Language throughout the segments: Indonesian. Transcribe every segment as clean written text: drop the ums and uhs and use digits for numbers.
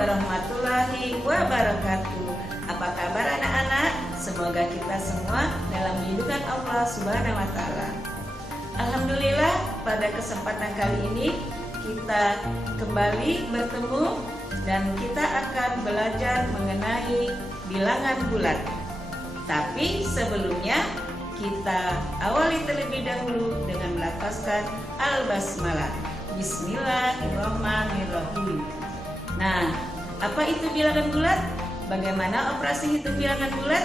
warahmatullahi wabarakatuh. Apa kabar anak-anak? Semoga kita semua dalam lindungan Allah Subhanahu wa Ta'ala. Alhamdulillah, pada kesempatan kali ini kita kembali bertemu dan kita akan belajar mengenai bilangan bulat. Tapi sebelumnya kita awali terlebih dahulu dengan melafazkan al-basmalah. Bismillahirrahmanirrahim. Nah, apa itu bilangan bulat? Bagaimana operasi hitung bilangan bulat?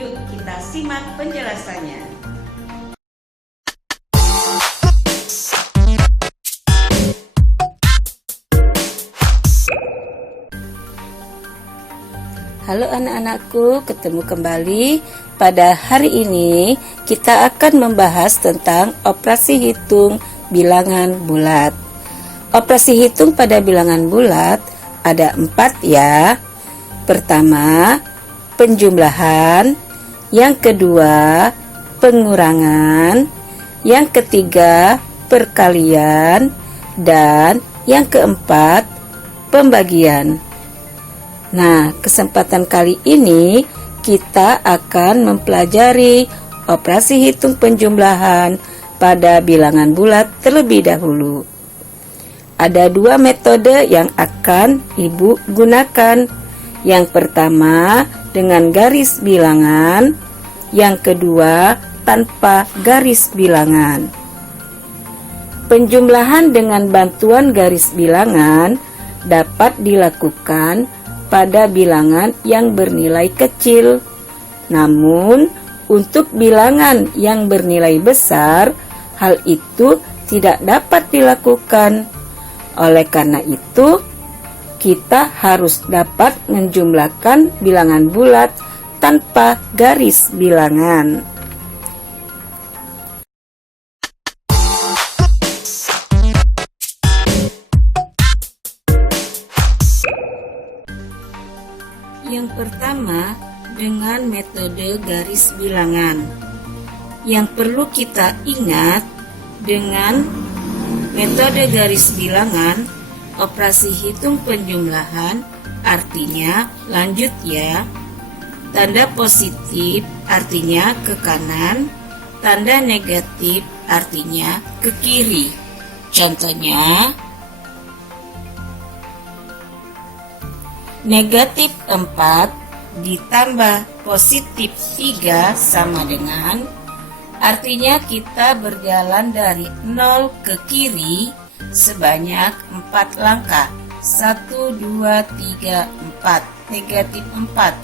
Yuk kita simak penjelasannya. Halo anak-anakku, ketemu kembali. Pada hari ini kita akan membahas tentang operasi hitung bilangan bulat. Operasi hitung pada bilangan bulat ada 4 ya. Pertama, penjumlahan. Yang kedua, pengurangan. Yang ketiga, perkalian. Dan yang keempat, pembagian. Nah, kesempatan kali ini kita akan mempelajari operasi hitung penjumlahan pada bilangan bulat terlebih dahulu. Ada 2 metode yang akan Ibu gunakan. Yang pertama dengan garis bilangan, yang kedua tanpa garis bilangan. Penjumlahan dengan bantuan garis bilangan dapat dilakukan pada bilangan yang bernilai kecil. Namun, untuk bilangan yang bernilai besar, hal itu tidak dapat dilakukan. Oleh karena itu, kita harus dapat menjumlahkan bilangan bulat tanpa garis bilangan. Yang pertama, dengan metode garis bilangan. Yang perlu kita ingat, dengan metode garis bilangan, operasi hitung penjumlahan artinya lanjut ya. Tanda positif artinya ke kanan, tanda negatif artinya ke kiri. Contohnya, negatif 4 ditambah positif 3 sama dengan, artinya kita berjalan dari 0 ke kiri sebanyak 4 langkah. 1, 2, 3, 4. Negatif 4.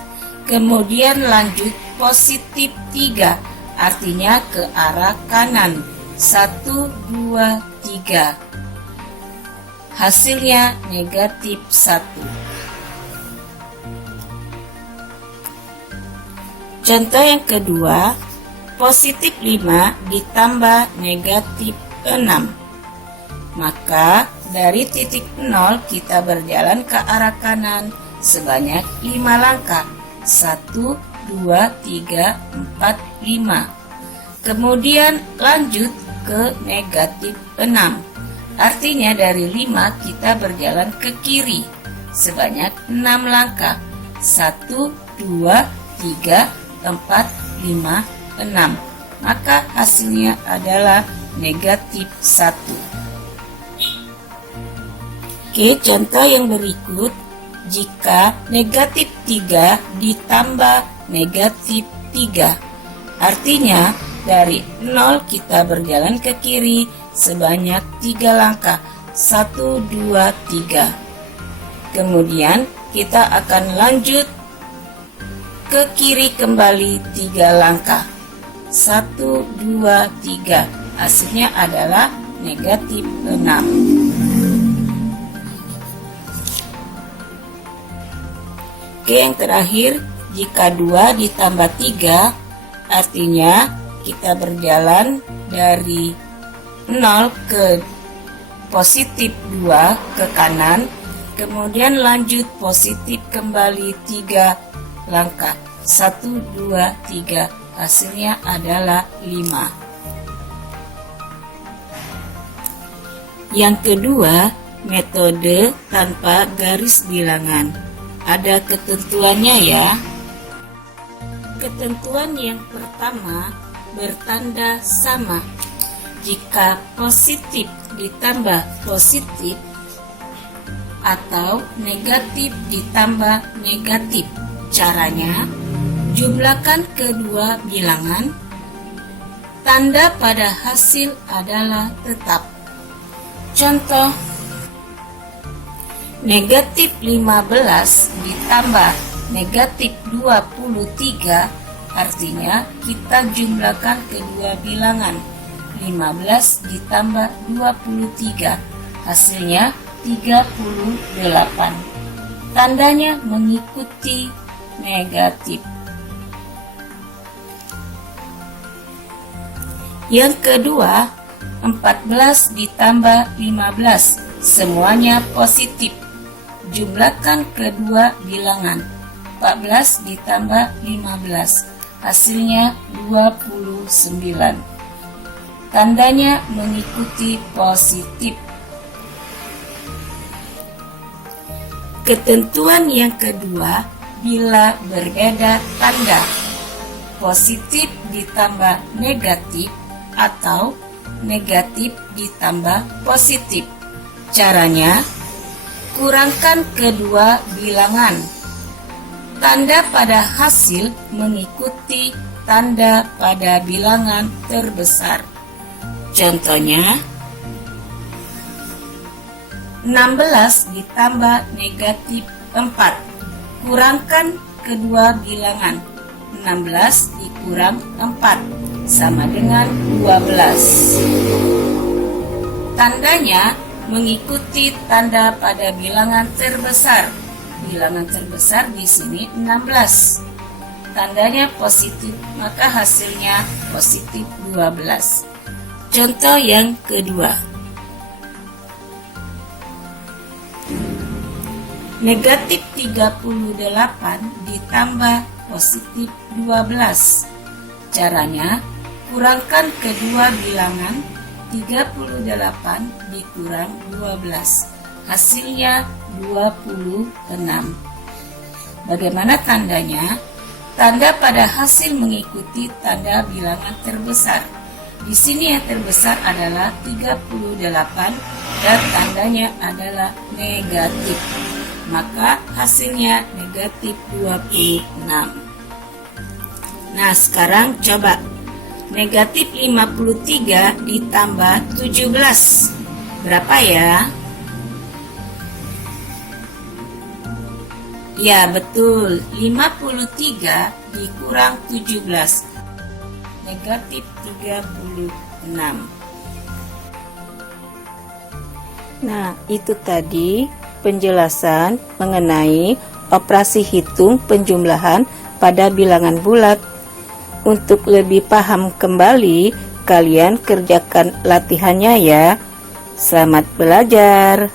Kemudian lanjut positif 3, artinya ke arah kanan. 1, 2, 3. Hasilnya negatif 1. Contoh yang kedua, positif 5 ditambah negatif 6. Maka dari titik 0 kita berjalan ke arah kanan sebanyak 5 langkah. 1, 2, 3, 4, 5. Kemudian lanjut ke negatif 6. Artinya dari 5 kita berjalan ke kiri sebanyak 6 langkah. 1, 2, 3, 4, 5, 6. Maka hasilnya adalah negatif 1. Oke, contoh yang berikut. Jika negatif 3 ditambah negatif 3, artinya dari 0 kita berjalan ke kiri sebanyak 3 langkah. 1, 2, 3. Kemudian kita akan lanjut ke kiri kembali 3 langkah. 1, 2, 3. Hasilnya adalah negatif 6. Oke, yang terakhir, jika 2 ditambah 3, artinya kita berjalan dari 0 ke positif 2 ke kanan, kemudian lanjut positif kembali 3 langkah. 1, 2, 3. Hasilnya adalah 5. Yang kedua, metode tanpa garis bilangan. Ada ketentuannya ya. Ketentuan yang pertama bertanda sama. Jika positif ditambah positif atau negatif ditambah negatif. Caranya, jumlahkan kedua bilangan. Tanda pada hasil adalah tetap. Contoh, negatif 15 ditambah negatif 23, artinya kita jumlahkan kedua bilangan. 15 ditambah 23, hasilnya 38. Tandanya mengikuti negatif. Yang kedua, 14 ditambah 15, semuanya positif. Jumlahkan kedua bilangan. 14 ditambah 15, hasilnya 29. Tandanya mengikuti positif. Ketentuan yang kedua, bila berbeda tanda, positif ditambah negatif atau negatif ditambah positif. Caranya, kurangkan kedua bilangan. Tanda pada hasil mengikuti tanda pada bilangan terbesar. Contohnya, 16 ditambah negatif 4. Kurangkan kedua bilangan. 16 dikurang 4 sama dengan 12. Tandanya mengikuti tanda pada bilangan terbesar. Bilangan terbesar di sini 16. Tandanya positif, maka hasilnya positif 12. Contoh yang kedua. Negatif 38 ditambah positif 12. Caranya, kurangkan kedua bilangan. 38 dikurang 12. Hasilnya 26. Bagaimana tandanya? Tanda pada hasil mengikuti tanda bilangan terbesar. Di sini yang terbesar adalah 38 dan tandanya adalah negatif. Maka hasilnya negatif 26. Nah, sekarang coba. Negatif 53 ditambah 17. Berapa ya? Ya, betul. 53 dikurang 17. Negatif 36. Nah, itu tadi penjelasan mengenai operasi hitung penjumlahan pada bilangan bulat. Untuk lebih paham kembali, kalian kerjakan latihannya ya. Selamat belajar.